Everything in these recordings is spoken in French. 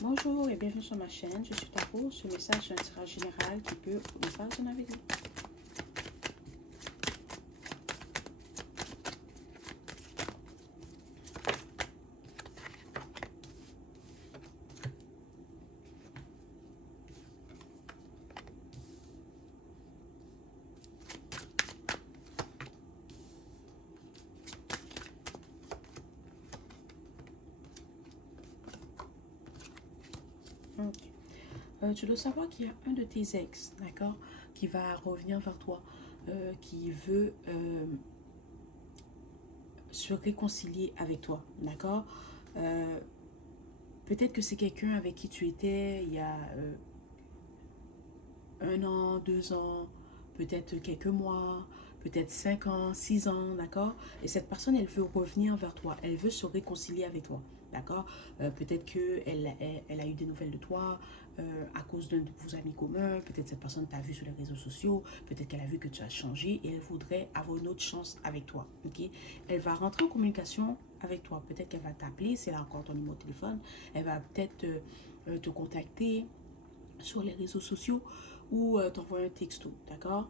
Bonjour et bienvenue sur ma chaîne. Je suis Tarot. Ce message est un tirage général qui peut ne pas résonner avec vous. Ok. Tu dois savoir qu'il y a un de tes ex, d'accord, qui va revenir vers toi, qui veut se réconcilier avec toi, d'accord. Euh, Peut-être que c'est quelqu'un avec qui tu étais il y a 1 an, 2 ans, peut-être quelques mois, peut-être 5 ans, 6 ans, d'accord? Et cette personne, elle veut revenir vers toi, elle veut se réconcilier avec toi, d'accord? Peut-être qu'elle a eu des nouvelles de toi à cause d'un de vos amis communs, peut-être cette personne t'a vu sur les réseaux sociaux, peut-être qu'elle a vu que tu as changé et elle voudrait avoir une autre chance avec toi, ok? Elle va rentrer en communication avec toi, peut-être qu'elle va t'appeler, c'est là encore ton numéro de téléphone, elle va peut-être te contacter sur les réseaux sociaux ou t'envoyer un texto, d'accord?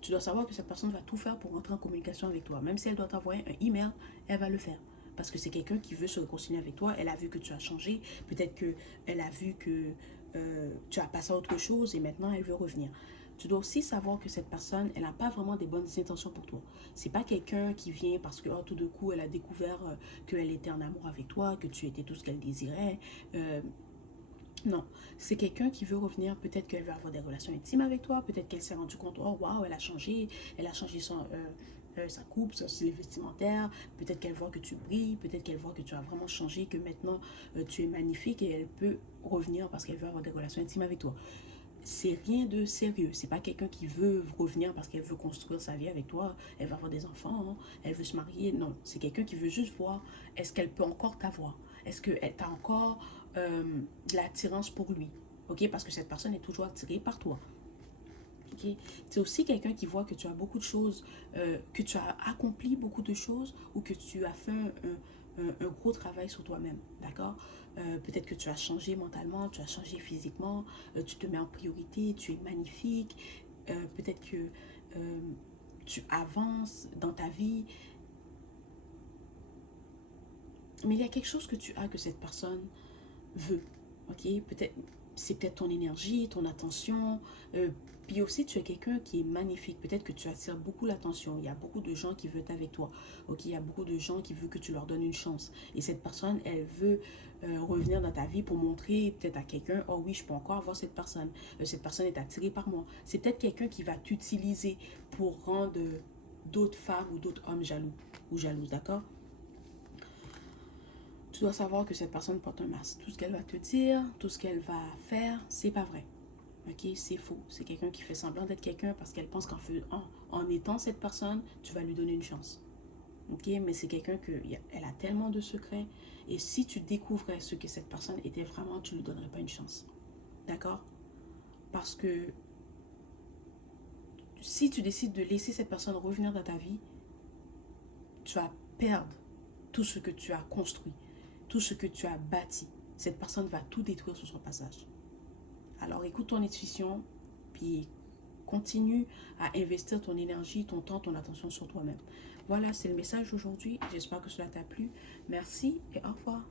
Tu dois savoir que cette personne va tout faire pour rentrer en communication avec toi. Même si elle doit t'envoyer un email, elle va le faire. Parce que c'est quelqu'un qui veut se réconcilier avec toi. Elle a vu que tu as changé. Peut-être qu'elle a vu que tu as passé à autre chose et maintenant elle veut revenir. Tu dois aussi savoir que cette personne, elle n'a pas vraiment des bonnes intentions pour toi. C'est pas quelqu'un qui vient parce que tout de coup, elle a découvert qu'elle était en amour avec toi, que tu étais tout ce qu'elle désirait. Non, c'est quelqu'un qui veut revenir, peut-être qu'elle veut avoir des relations intimes avec toi, peut-être qu'elle s'est rendue compte, oh waouh, elle a changé sa coupe, son style vestimentaire, peut-être qu'elle voit que tu brilles, peut-être qu'elle voit que tu as vraiment changé, que maintenant tu es magnifique et elle peut revenir parce qu'elle veut avoir des relations intimes avec toi. C'est rien de sérieux, c'est pas quelqu'un qui veut revenir parce qu'elle veut construire sa vie avec toi, elle va avoir des enfants, hein, elle veut se marier, non, c'est quelqu'un qui veut juste voir est-ce qu'elle peut encore t'avoir, est-ce qu'elle t'a encore de l'attirance pour lui, ok, parce que cette personne est toujours attirée par toi. Okay. C'est aussi quelqu'un qui voit que tu as beaucoup de choses, que tu as accompli beaucoup de choses ou que tu as fait un gros travail sur toi-même, d'accord? Peut-être que tu as changé mentalement, tu as changé physiquement, tu te mets en priorité, tu es magnifique, peut-être que euh, tu avances dans ta vie, mais il y a quelque chose que tu as que cette personne veut, ok? Peut-être, c'est peut-être ton énergie, ton attention. Puis aussi, tu es quelqu'un qui est magnifique. Peut-être que tu attires beaucoup l'attention. Il y a beaucoup de gens qui veulent être avec toi. Ok, il y a beaucoup de gens qui veulent que tu leur donnes une chance. Et cette personne, elle veut revenir dans ta vie pour montrer peut-être à quelqu'un, oh oui, je peux encore avoir cette personne. Cette personne est attirée par moi. C'est peut-être quelqu'un qui va t'utiliser pour rendre d'autres femmes ou d'autres hommes jaloux ou jalouses, d'accord? Tu dois savoir que cette personne porte un masque. Tout ce qu'elle va te dire, tout ce qu'elle va faire, c'est pas vrai. Ok, c'est faux. C'est quelqu'un qui fait semblant d'être quelqu'un parce qu'elle pense en étant cette personne, tu vas lui donner une chance. Ok, mais c'est quelqu'un elle a tellement de secrets. Et si tu découvrais ce que cette personne était vraiment, tu ne lui donnerais pas une chance. D'accord? Parce que si tu décides de laisser cette personne revenir dans ta vie, tu vas perdre tout ce que tu as construit, tout ce que tu as bâti. Cette personne va tout détruire sur son passage. Alors écoute ton intuition, puis continue à investir ton énergie, ton temps, ton attention sur toi-même. Voilà, c'est le message d'aujourd'hui. J'espère que cela t'a plu. Merci et au revoir.